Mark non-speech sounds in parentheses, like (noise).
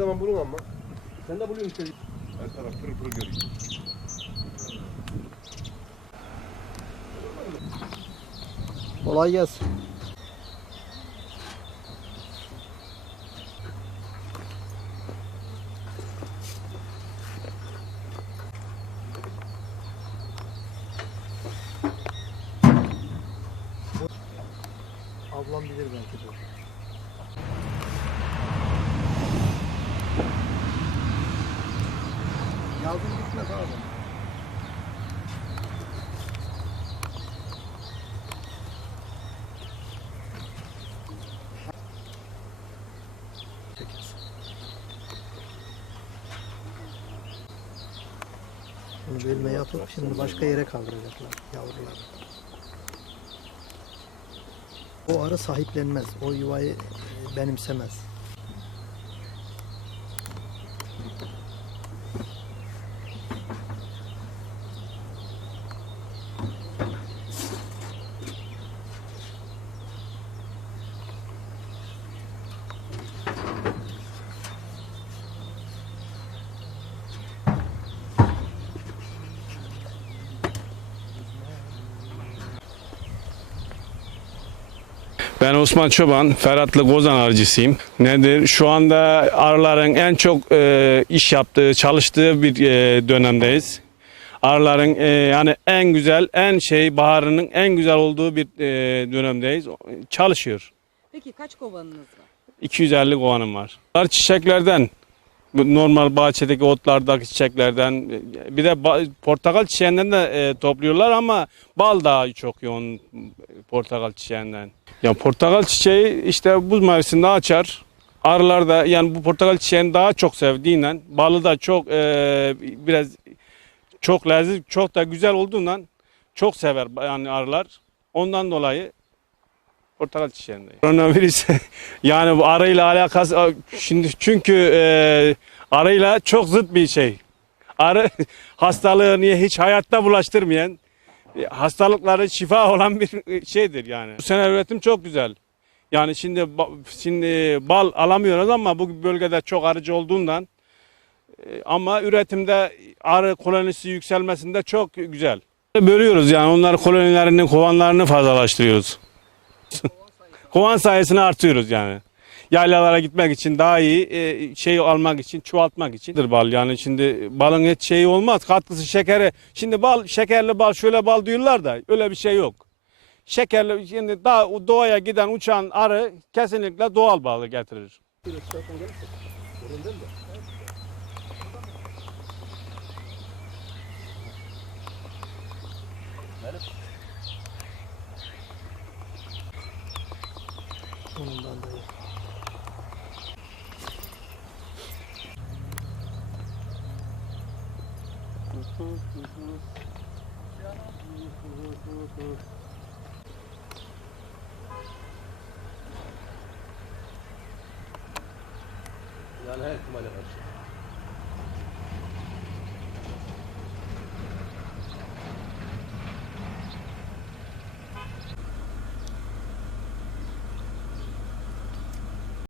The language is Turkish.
zaman bulun ama. Sen de buluyorsun işte. Her taraf pırıl pırıl görüyor. Kolay gelsin. Ablam bilir belki de. Yazın gitmez abi. Bunu bölme şimdi başka yere kaldıracaklar yavruları. O arı sahiplenmez. O yuvayı benimsemez. Ben Osman Çoban, Ferhatlı Gozan arıcısıyım. Nedir? Şu anda arıların en çok e, iş yaptığı, çalıştığı bir e, dönemdeyiz. Arıların e, yani en güzel, en şey baharının en güzel olduğu bir e, dönemdeyiz. Çalışıyor. Peki kaç kovanınız var? 250 kovanım var. Arı çiçeklerden, normal bahçedeki otlardaki çiçeklerden, bir de portakal çiçeğinden de e, topluyorlar ama bal daha çok yoğun portakal çiçeğinden. Ya portakal çiçeği işte bu mevsimde açar. Arılar da yani bu portakal çiçeğini daha çok sevdiğinden balı da çok e, biraz çok leziz, çok da güzel olduğundan çok sever yani arılar. Ondan dolayı portakal çiçeğinde. Koronavirüs (laughs) yani bu arıyla alakası şimdi çünkü e, arıyla çok zıt bir şey. Arı (laughs) hastalığı niye hiç hayatta bulaştırmayan hastalıkları şifa (laughs) olan bir e, şeydir yani. Bu sene üretim çok güzel. Yani şimdi şimdi bal alamıyoruz ama bu bölgede çok arıcı olduğundan e, ama üretimde arı kolonisi yükselmesinde çok güzel. Bölüyoruz yani onları kolonilerini, kovanlarını fazlalaştırıyoruz. (laughs) Kovan sayısını artıyoruz yani. Yaylalara gitmek için daha iyi e, şey almak için çoğaltmak içindir bal yani şimdi balın hiç şeyi olmaz katkısı şekeri şimdi bal şekerli bal şöyle bal diyorlar da öyle bir şey yok. Şekerli şimdi daha doğaya giden uçan arı kesinlikle doğal balı getirir. Onundan da yok. Yani her ihtimale karşı.